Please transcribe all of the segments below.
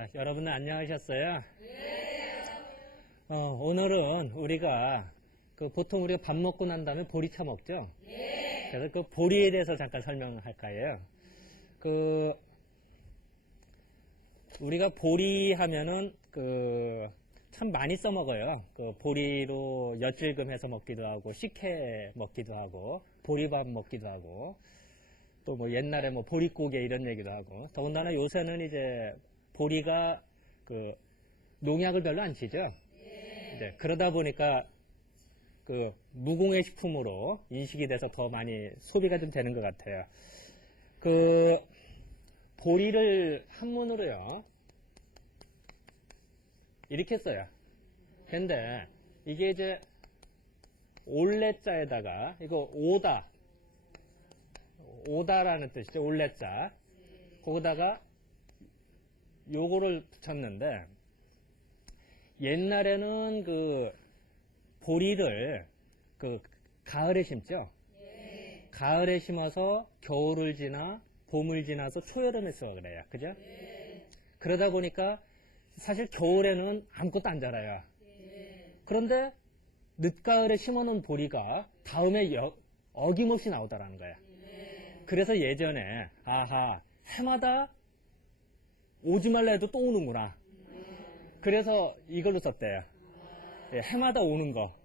자, 여러분들 안녕하셨어요? 오늘은 우리가 보통 우리가 밥 먹고 난 다음에 보리차 먹죠? 그래서 그 보리에 대해서 잠깐 설명할 거예요. 우리가 보리 하면은 참 많이 써먹어요. 보리로 엿질금 해서 먹기도 하고, 식혜 먹기도 하고, 보리밥 먹기도 하고, 또 뭐 옛날에 뭐 보릿고개 이런 얘기도 하고, 더군다나 요새는 이제 보리가 농약을 별로 안 치죠. 네, 그러다 보니까 무공해 식품으로 인식이 돼서 더 많이 소비가 좀 되는 것 같아요. 보리를 한문으로요, 이렇게 써요. 근데 이게 이제 올레자에다가 이거 오다라는 뜻이죠. 올레자. 거기다가 요거를 붙였는데, 옛날에는 보리를 가을에 심죠. 가을에 심어서 겨울을 지나 봄을 지나서 초여름에 써 그래요. 그죠? 그러다 보니까 사실 겨울에는 아무것도 안 자라요. 그런데 늦가을에 심어놓은 보리가 다음에 어김없이 나오더라는 거예요. 그래서 예전에 해마다 오지 말라 해도 또 오는구나. 그래서 이걸로 썼대요. 해마다 오는 거.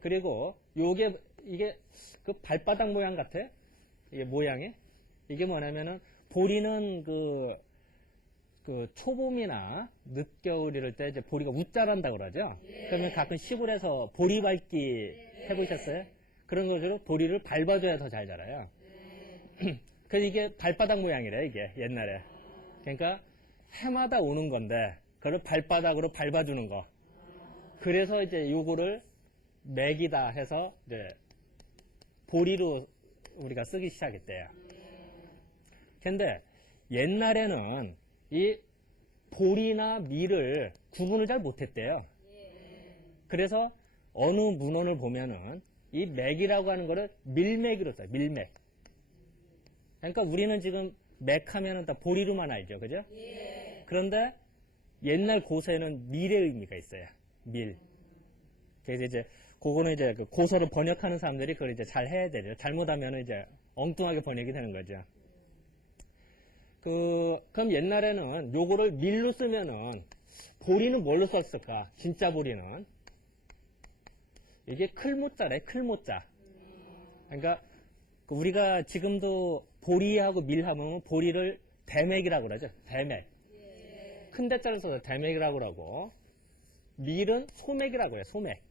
그리고 이게 발바닥 모양 같아. 이게 모양이. 이게 뭐냐면은 보리는 초봄이나 늦겨울 이럴 때 이제 보리가 웃자란다고 그러죠. 그러면 가끔 시골에서 보리 밟기 해보셨어요? 그런 거로 보리를 밟아줘야 더 잘 자라요. 그래서 이게 발바닥 모양이래, 이게 옛날에. 그러니까 해마다 오는 건데 그걸 발바닥으로 밟아주는 거. 그래서 이제 요거를 맥이다 해서 이제 보리로 우리가 쓰기 시작했대요. 근데 옛날에는 이 보리나 밀을 구분을 잘 못했대요. 그래서 어느 문헌을 보면은 이 맥이라고 하는 거를 밀맥으로 써요. 밀맥. 그러니까 우리는 지금 맥하면은 다 보리로만 알죠. 그죠? 그런데 옛날 고서에는 밀의 의미가 있어요. 밀. 그래서 이제 그거는 이제 고서를 번역하는 사람들이 그걸 이제 잘 해야 되죠. 잘못하면은 이제 엉뚱하게 번역이 되는 거죠. 그럼 옛날에는 요거를 밀로 쓰면은 보리는 뭘로 썼을까? 진짜 보리는 이게 클모자래. 클모자. 그러니까 우리가 지금도 보리하고 밀하면 보리를 대맥이라고 그러죠. 대맥. 큰 대자를 써서 대맥이라고 그러고, 밀은 소맥이라고 해요. 소맥.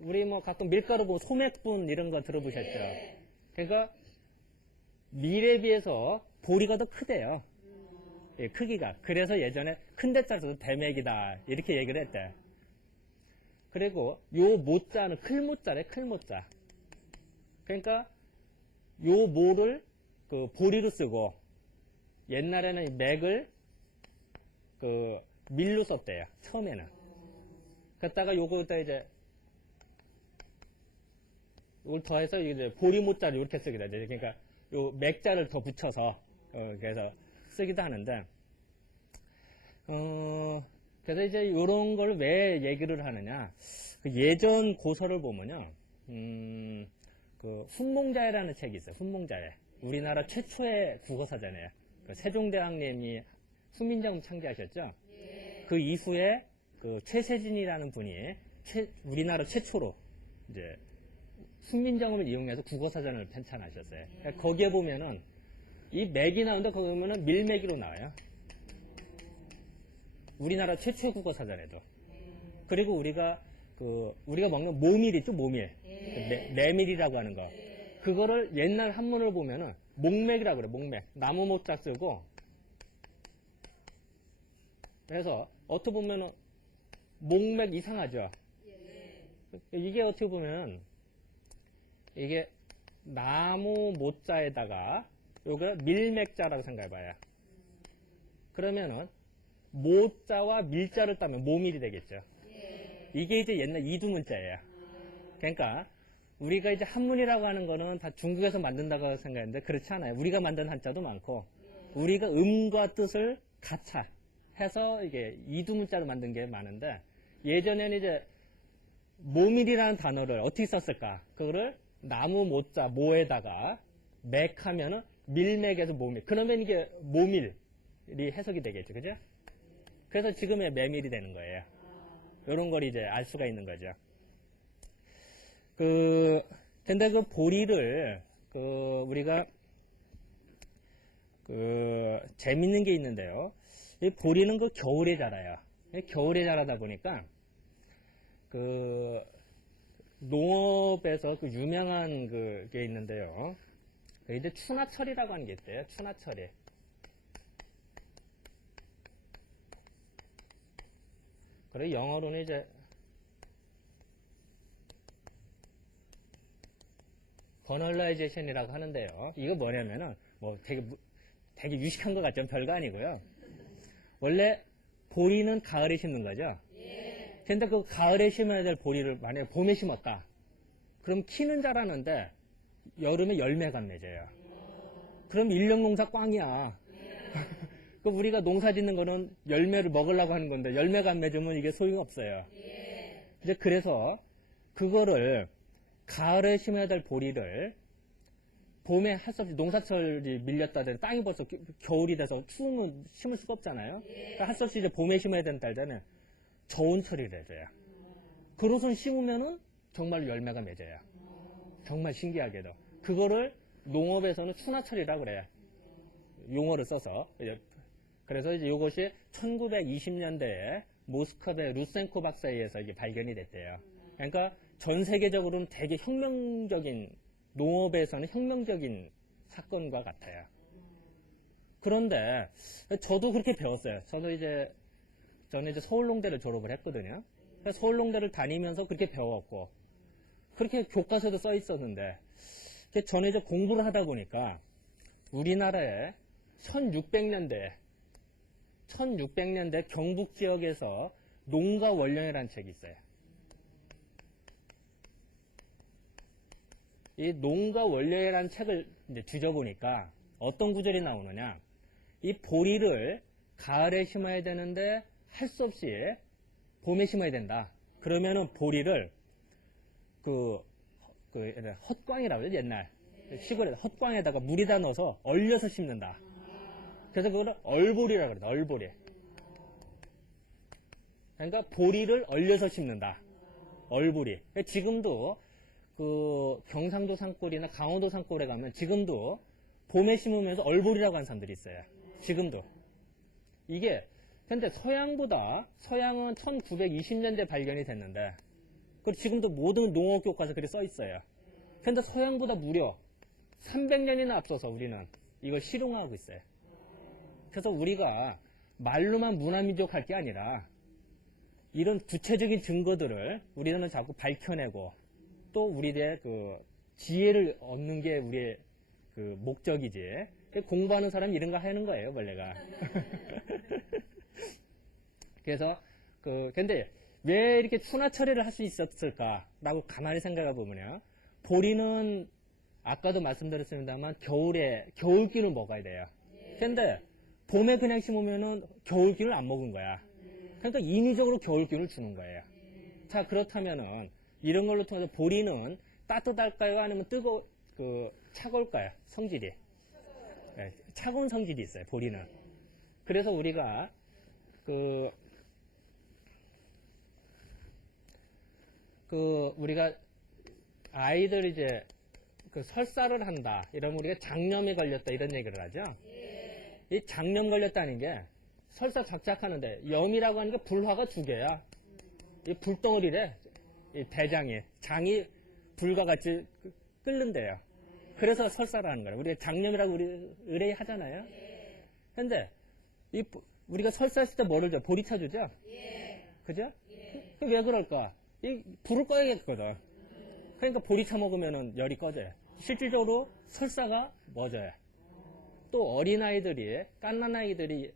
우리 뭐 가끔 밀가루 보면 소맥분 이런 거 들어보셨죠? 그러니까 밀에 비해서 보리가 더 크대요. 예, 크기가. 그래서 예전에 큰 대자를 써서 대맥이다 이렇게 얘기를 했대. 그리고 요 모자는 클모자래. 클모자. 그러니까 요 모를 보리로 쓰고, 옛날에는 이 맥을 밀로 썼대요. 처음에는. 그랬다가 요거에다 이제 이걸 더해서 이제 보리 모자를 이렇게 쓰기도 하죠. 그러니까 요 맥자를 더 붙여서 그래서 쓰기도 하는데, 그래서 이제 요런 걸 왜 얘기를 하느냐? 예전 고서를 보면요, 훈몽자해라는 책이 있어요. 훈몽자해. 우리나라 최초의 국어사전이에요. 세종대왕님이 훈민정음 창제하셨죠. 그 이후에 최세진이라는 분이 우리나라 최초로 이제 훈민정음을 이용해서 국어사전을 편찬하셨어요. 그러니까 거기에 보면은 이 맥이 나오는데 거기 보면은 밀맥이로 나와요. 우리나라 최초의 국어사전에도. 그리고 우리가 먹는 모밀 있죠, 모밀. 메밀이라고 하는 거. 그거를 옛날 한문을 보면은 목맥이라고 그래, 목맥. 나무 모자 쓰고. 그래서 어떻게 보면은 목맥 이상하죠? 이게 어떻게 보면 이게 나무 모자에다가 요거 밀맥자라고 생각해봐요. 그러면은 모자와 밀자를 따면 모밀이 되겠죠. 이게 이제 옛날 이두문자예요. 그러니까 우리가 이제 한문이라고 하는 거는 다 중국에서 만든다고 생각했는데 그렇지 않아요. 우리가 만든 한자도 많고, 우리가 음과 뜻을 가차, 해서 이게 이두문자로 만든 게 많은데, 예전에는 이제 모밀이라는 단어를 어떻게 썼을까? 그거를 나무 모자 모에다가 맥 하면은 밀맥에서 모밀. 그러면 이게 모밀이 해석이 되겠죠. 그죠? 그래서 지금의 메밀이 되는 거예요. 이런 걸 이제 알 수가 있는 거죠. 근데 그 보리를, 우리가, 재밌는 게 있는데요. 이 보리는 그 겨울에 자라요. 겨울에 자라다 보니까, 농업에서 그 유명한 그게 있는데요. 이제 추나철이라고 하는 게 있대요. 추나철이. 그래, 영어로는 이제, 버널라이제이션이라고 하는데요. 이거 뭐냐면은, 뭐 되게 유식한 것 같죠? 별거 아니고요. 원래 보리는 가을에 심는 거죠? 근데 그 가을에 심어야 될 보리를 만약에 봄에 심었다. 그럼 키는 자라는데 여름에 열매가 안 맺어요. 그럼 일년 농사 꽝이야. 그 우리가 농사 짓는 거는 열매를 먹으려고 하는 건데 열매가 안 맺으면 이게 소용없어요. 이제 그래서 그거를 가을에 심어야 될 보리를 봄에 할 수 없이 농사철이 밀렸다든지 땅이 벌써 겨울이 돼서 추우면 심을 수가 없잖아요. 그러니까 할 수 없이 이제 봄에 심어야 된다 할때는 저온철이를 해줘요. 그것을 심으면은 정말 열매가 맺어요. 정말 신기하게도. 그거를 농업에서는 추나철이라고 그래요. 용어를 써서. 그래서 이제 이것이 1920년대에 모스크바의 루센코 박사에 의해서 이게 발견이 됐대요. 그러니까 전 세계적으로는 되게 혁명적인, 농업에서는 혁명적인 사건과 같아요. 그런데 저도 그렇게 배웠어요. 저는 이제 서울농대를 졸업을 했거든요. 서울농대를 다니면서 그렇게 배웠고, 그렇게 교과서에도 써 있었는데, 저는 이제 공부를 하다 보니까, 우리나라에 1600년대 경북 지역에서 농가 원령이라는 책이 있어요. 이 농가 원령이라는 책을 이제 뒤져보니까 어떤 구절이 나오느냐. 이 보리를 가을에 심어야 되는데 할 수 없이 봄에 심어야 된다. 그러면은 보리를 헛광이라고 해요. 옛날 시골에 헛광에다가 물에다 넣어서 얼려서 심는다. 그래서 그거를 얼보리라고 그래요. 얼보리. 그러니까 보리를 얼려서 심는다. 얼보리. 지금도 경상도 산골이나 강원도 산골에 가면 지금도 봄에 심으면서 얼보리라고 하는 사람들이 있어요. 지금도. 이게 근데 서양은 1920년대 발견이 됐는데, 그리고 지금도 모든 농업 교과서에 그렇게 써 있어요. 근데 서양보다 무려 300년이나 앞서서 우리는 이걸 실용하고 있어요. 그래서 우리가 말로만 문화민족 할 게 아니라 이런 구체적인 증거들을 우리는 자꾸 밝혀내고 또 우리의 지혜를 얻는 게 우리의 목적이지. 공부하는 사람이 이런 거 하는 거예요, 원래가. 그래서 근데 왜 이렇게 추나 처리를 할 수 있었을까라고 가만히 생각해 보면요, 보리는 아까도 말씀드렸습니다만 겨울균을 먹어야 돼요. 근데 봄에 그냥 심으면은 겨울균을 안 먹은 거야. 그러니까 인위적으로 겨울균을 주는 거예요. 자, 그렇다면은 이런 걸로 통해서 보리는 따뜻할까요, 아니면 차가울까요? 성질이. 네, 차가운 성질이 있어요, 보리는. 그래서 우리가 우리가 아이들 이제 설사를 한다 이러면 우리가 장염에 걸렸다 이런 얘기를 하죠. 이 장염 걸렸다는 게 설사 작작하는데 염이라고 하는 게 불화가 2개야. 이 불덩어리래. 이 대장이 장이 불과 같이 끓는데요. 그래서 설사를 하는 거예요. 우리가 장염이라고 우리 의뢰 하잖아요. 근데 우리가 설사했을 때 뭐를 줘? 보리 쳐주죠? 그죠? 왜 그럴까? 불을 꺼야겠거든. 그러니까 보리 쳐먹으면 열이 꺼져요. 실질적으로 설사가 멎어요. 또 어린아이들이, 갓난아이들이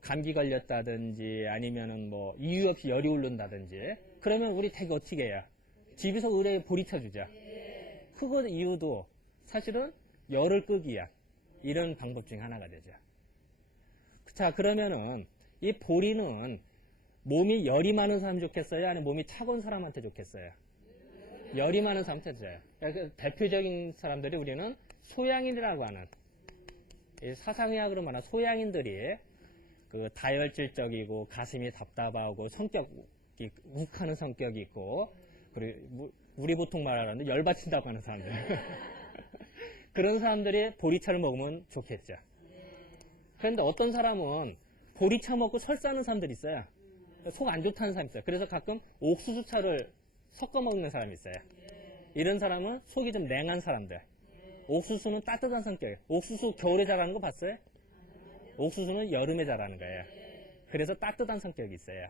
감기 걸렸다든지 아니면은 뭐 이유 없이 열이 오른다든지 그러면 우리 되게 어떻게 해요? 집에서 의뢰에 보리 쳐주죠. 그거 이유도 사실은 열을 끄기 위한 이런 방법 중에 하나가 되죠. 자, 그러면은 이 보리는 몸이 열이 많은 사람 좋겠어요? 아니면 몸이 차가운 사람한테 좋겠어요? 열이 많은 사람한테 좋아요. 그러니까 대표적인 사람들이 우리는 소양인이라고 하는, 사상의학으로 말하는 소양인들이 그 다혈질적이고 가슴이 답답하고 성격이 욱하는 성격이 있고, 그리고 우리 보통 말하는 열받친다고 하는 사람들. 그런 사람들이 보리차를 먹으면 좋겠죠. 그런데 어떤 사람은 보리차 먹고 설사하는 사람들이 있어요. 속 안 좋다는 사람이 있어요. 그래서 가끔 옥수수차를 섞어 먹는 사람이 있어요. 이런 사람은 속이 좀 냉한 사람들. 옥수수는 따뜻한 성격이에요. 옥수수 겨울에 자라는 거 봤어요? 옥수수는 여름에 자라는 거예요. 그래서 따뜻한 성격이 있어요.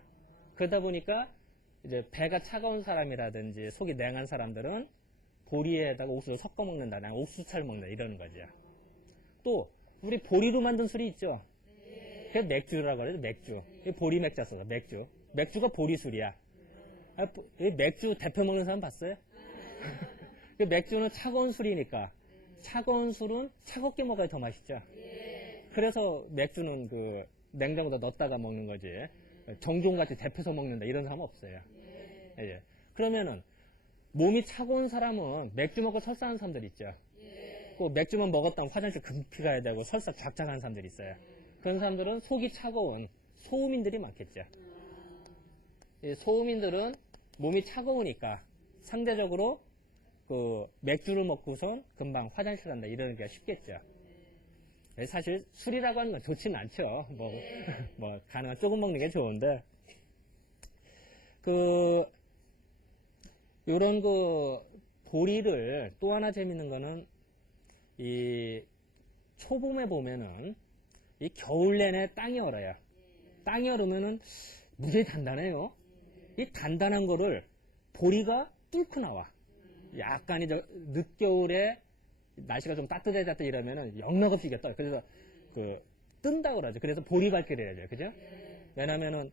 그러다 보니까 이제 배가 차가운 사람이라든지 속이 냉한 사람들은 보리에다가 옥수수를 섞어 먹는다, 옥수수차를 먹는다 이러는 거죠. 또 우리 보리로 만든 술이 있죠. 그래서 맥주라고 그러죠. 맥주. 보리 맥주 써서 맥주. 맥주가 보리술이야. 맥주 대표 먹는 사람 봤어요? 맥주는 차가운 술이니까 차가운 술은 차갑게 먹어야 더 맛있죠. 그래서 맥주는 그 냉장고에다 넣었다가 먹는 거지. 정종같이 데펴서 먹는다 이런 사람 없어요. 예. 그러면은 몸이 차가운 사람은 맥주 먹고 설사하는 사람들 있죠. 그 맥주만 먹었다면 화장실 급히 가야 되고 설사 쫙쫙하는 사람들 있어요. 그런 사람들은 속이 차가운 소음인들이 많겠죠. 소음인들은 몸이 차가우니까 상대적으로 그 맥주를 먹고선 금방 화장실 간다 이러는 게 쉽겠죠. 사실 술이라고 하는 건 좋지는 않죠. 뭐 가능한 조금 먹는 게 좋은데 요런 보리를 또 하나 재밌는 거는 이 초봄에 보면은 이 겨울 내내 땅이 얼어요. 땅이 얼으면은 무지하게 단단해요. 이 단단한 거를 보리가 뚫고 나와. 약간 이제 늦겨울에 날씨가 좀 따뜻해졌다 이러면은 영락없이 이게 떠요. 그래서 뜬다고 그러죠. 그래서 보리발길이라 해요. 그죠? 왜냐면은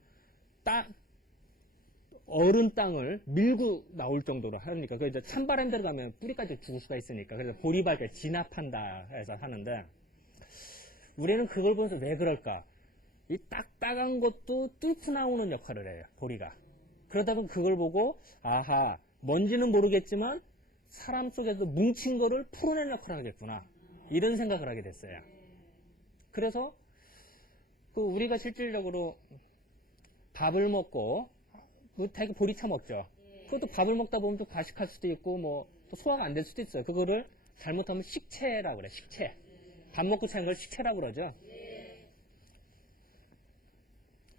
얼은 땅을 밀고 나올 정도로 하니까, 그 이제 찬바람 들어가면 뿌리까지 죽을 수가 있으니까, 그래서 보리발길 진압한다 해서 하는데, 우리는 그걸 보면서 왜 그럴까? 이 딱딱한 것도 뚫고 나오는 역할을 해요, 보리가. 그러다 보면 그걸 보고, 아하, 뭔지는 모르겠지만, 사람 속에서 뭉친 거를 풀어내는 역할을 하겠구나. 이런 생각을 하게 됐어요. 그래서, 우리가 실질적으로 밥을 먹고, 되게 보리차 먹죠. 그것도 밥을 먹다 보면 또 과식할 수도 있고, 또 소화가 안 될 수도 있어요. 그거를 잘못하면 식체라고 그래, 식체. 밥 먹고 체한 걸 식체라고 그러죠.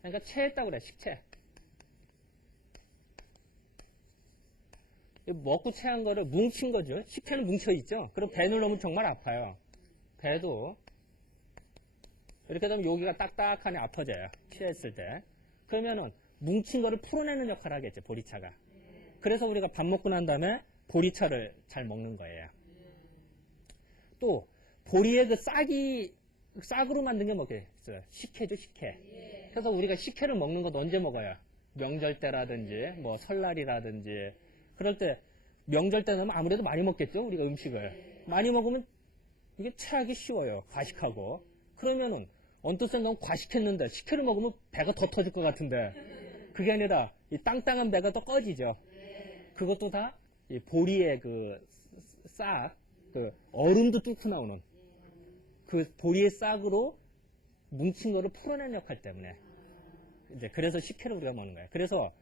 그러니까 체했다고 그래, 식체. 먹고 체한 거를 뭉친 거죠. 식체는 뭉쳐있죠. 그럼 배를 넣으면 정말 아파요. 배도. 이렇게 되면 여기가 딱딱하니 아파져요. 취했을 때. 그러면은 뭉친 거를 풀어내는 역할을 하겠죠, 보리차가. 그래서 우리가 밥 먹고 난 다음에 보리차를 잘 먹는 거예요. 또 보리의 그 싹으로 만든 게 뭐겠어요? 식혜죠, 식혜. 그래서 우리가 식혜를 먹는 건 언제 먹어요? 명절 때라든지, 설날이라든지. 그럴 때, 명절 때는 아무래도 많이 먹겠죠, 우리가 음식을. 많이 먹으면 이게 체하기 쉬워요, 과식하고. 그러면은, 언뜻 생각하면 과식했는데, 식혜를 먹으면 배가 더 터질 것 같은데, 그게 아니라, 이 땅땅한 배가 더 꺼지죠. 그것도 다, 이 보리의 얼음도 뚫고 나오는, 보리의 싹으로 뭉친 거를 풀어내는 역할 때문에. 이제, 그래서 식혜를 우리가 먹는 거예요. 그래서,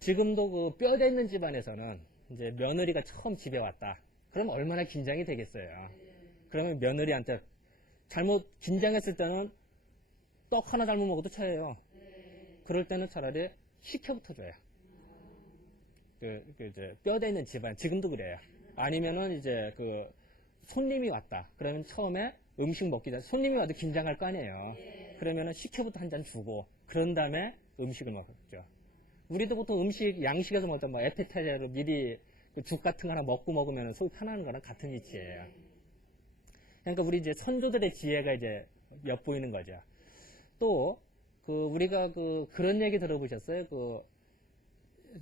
지금도 뼈대 있는 집안에서는, 이제 며느리가 처음 집에 왔다. 그러면 얼마나 긴장이 되겠어요. 그러면 며느리한테, 잘못 긴장했을 때는 떡 하나 잘못 먹어도 쳐요. 그럴 때는 차라리 식혜부터 줘요. 이제 뼈대 있는 집안, 지금도 그래요. 아니면은 이제 손님이 왔다. 그러면 처음에 음식 먹기 전에 손님이 와도 긴장할 거 아니에요. 그러면은 식혜부터 한 잔 주고, 그런 다음에 음식을 먹죠. 우리도 보통 음식, 양식에서 먹다 에피타이저로 미리 죽 같은 거 하나 먹으면 속이 편안한 거랑 같은 위치예요. 그러니까 우리 이제 선조들의 지혜가 이제 엿보이는 거죠. 또, 우리가 그런 얘기 들어보셨어요?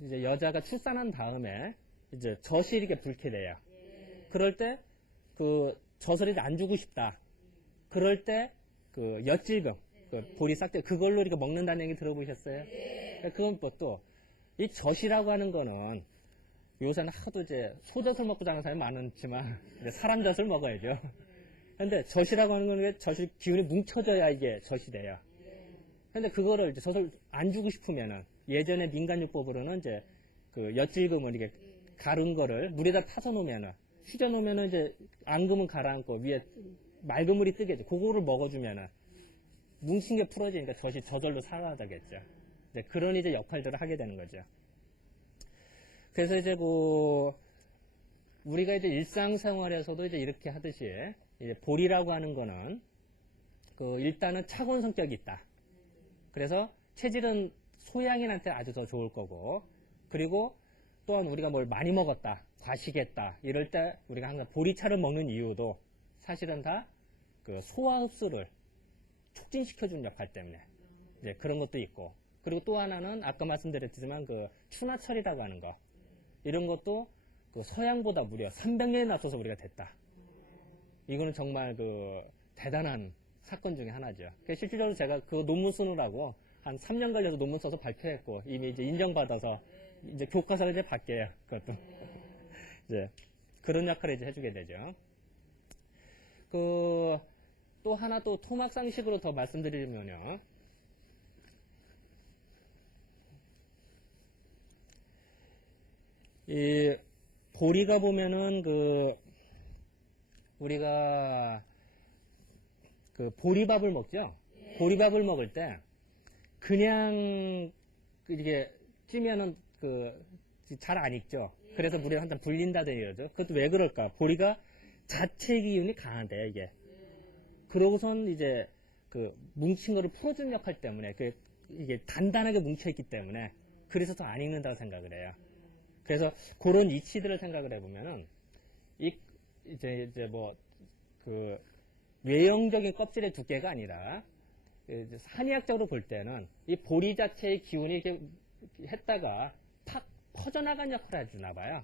이제 여자가 출산한 다음에 이제 젖이 이렇게 붉게 돼요. 그럴 때, 젖을 이제 안 주고 싶다. 그럴 때, 엿질병, 그 보리 싹대 그걸로 이렇게 먹는다는 얘기 들어보셨어요? 그건 뭐 또 이 젖이라고 하는 거는 요새는 하도 이제 소젖을 먹고 자는 사람이 많지만 사람 젖을 먹어야죠. 근데 젖이라고 하는 거는 젖이 기운이 뭉쳐져야 이게 젖이 돼요. 근데 그거를 이제 젖을 안 주고 싶으면은 예전에 민간요법으로는 이제 그 엿질금을 이렇게 가른 거를 물에다 타서 놓으면은 휘저 놓으면은 이제 앙금은 가라앉고 위에 맑은 물이 뜨겠죠. 그거를 먹어주면은 뭉친 게 풀어지니까 젖이 저절로 사라지겠죠. 그런 이제 역할들을 하게 되는 거죠. 그래서 이제 우리가 이제 일상생활에서도 이제 이렇게 하듯이 이제 보리라고 하는 거는 일단은 차가운 성격이 있다. 그래서 체질은 소양인한테 아주 더 좋을 거고, 그리고 또한 우리가 뭘 많이 먹었다, 과식했다 이럴 때 우리가 항상 보리차를 먹는 이유도 사실은 다 그 소화 흡수를 촉진시켜주는 역할 때문에 이제 그런 것도 있고, 그리고 또 하나는 아까 말씀드렸지만 그 추나철이라고 하는 거, 이런 것도 그 서양보다 무려 300년이 앞서서 우리가 됐다. 이거는 정말 그 대단한 사건 중에 하나죠. 실질적으로 제가 그 논문 쓰느라고 한 3년 걸려서 논문 써서 발표했고, 이미 이제 인정받아서 이제 교과서를 이제 바뀌어요. 그것도. 이제 그런 역할을 이제 해주게 되죠. 또 하나 또 토막상식으로 더 말씀드리면요. 이 보리가 보면은 우리가 보리밥을 먹죠. 보리밥을 먹을 때 그냥 이게 찌면은 잘 안 익죠. 그래서 물에 한 잔 불린다든지 이러죠. 그것도 왜 그럴까? 보리가 자체 기운이 강한데 이게. 그러고선 이제 뭉친 거를 풀어주는 역할 때문에 이게 단단하게 뭉쳐있기 때문에 그래서 더 안 익는다고 생각을 해요. 그래서 그런 이치들을 생각을 해보면은 이제 외형적인 껍질의 두께가 아니라 한의학적으로 볼 때는 이 보리 자체의 기운이 이렇게 했다가 팍 퍼져나간 역할을 해주나 봐요.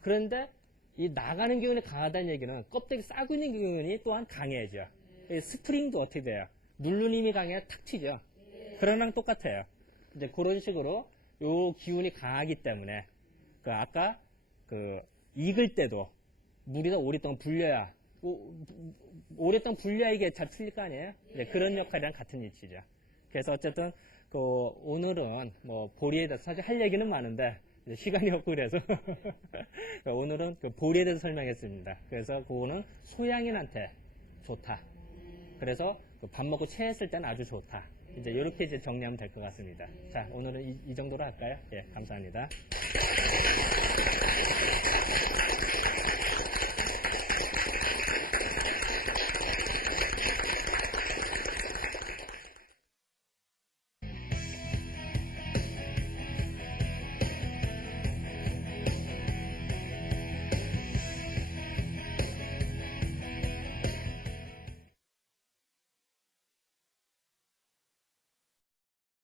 그런데 이 나가는 기운이 강하다는 얘기는 껍데기 싸고 있는 기운이 또한 강해져. 스프링도 어떻게 돼요? 누르는 힘이 강해야 탁 튀죠. 그런 거랑 똑같아요. 이제 그런 식으로 요 기운이 강하기 때문에 아까 익을 때도 물이 더 오랫동안 불려야 오랫동안 불려야 이게 잘 풀릴 거 아니에요? 네, 그런 역할이랑 같은 위치죠. 그래서 어쨌든 오늘은 보리에 대해서 사실 할 얘기는 많은데 시간이 없고 그래서 오늘은 보리에 대해서 설명했습니다. 그래서 그거는 소양인한테 좋다. 그래서 밥 먹고 체했을 때는 아주 좋다. 이제 이렇게 이제 정리하면 될 것 같습니다. 자, 오늘은 이 정도로 할까요? 예, 감사합니다.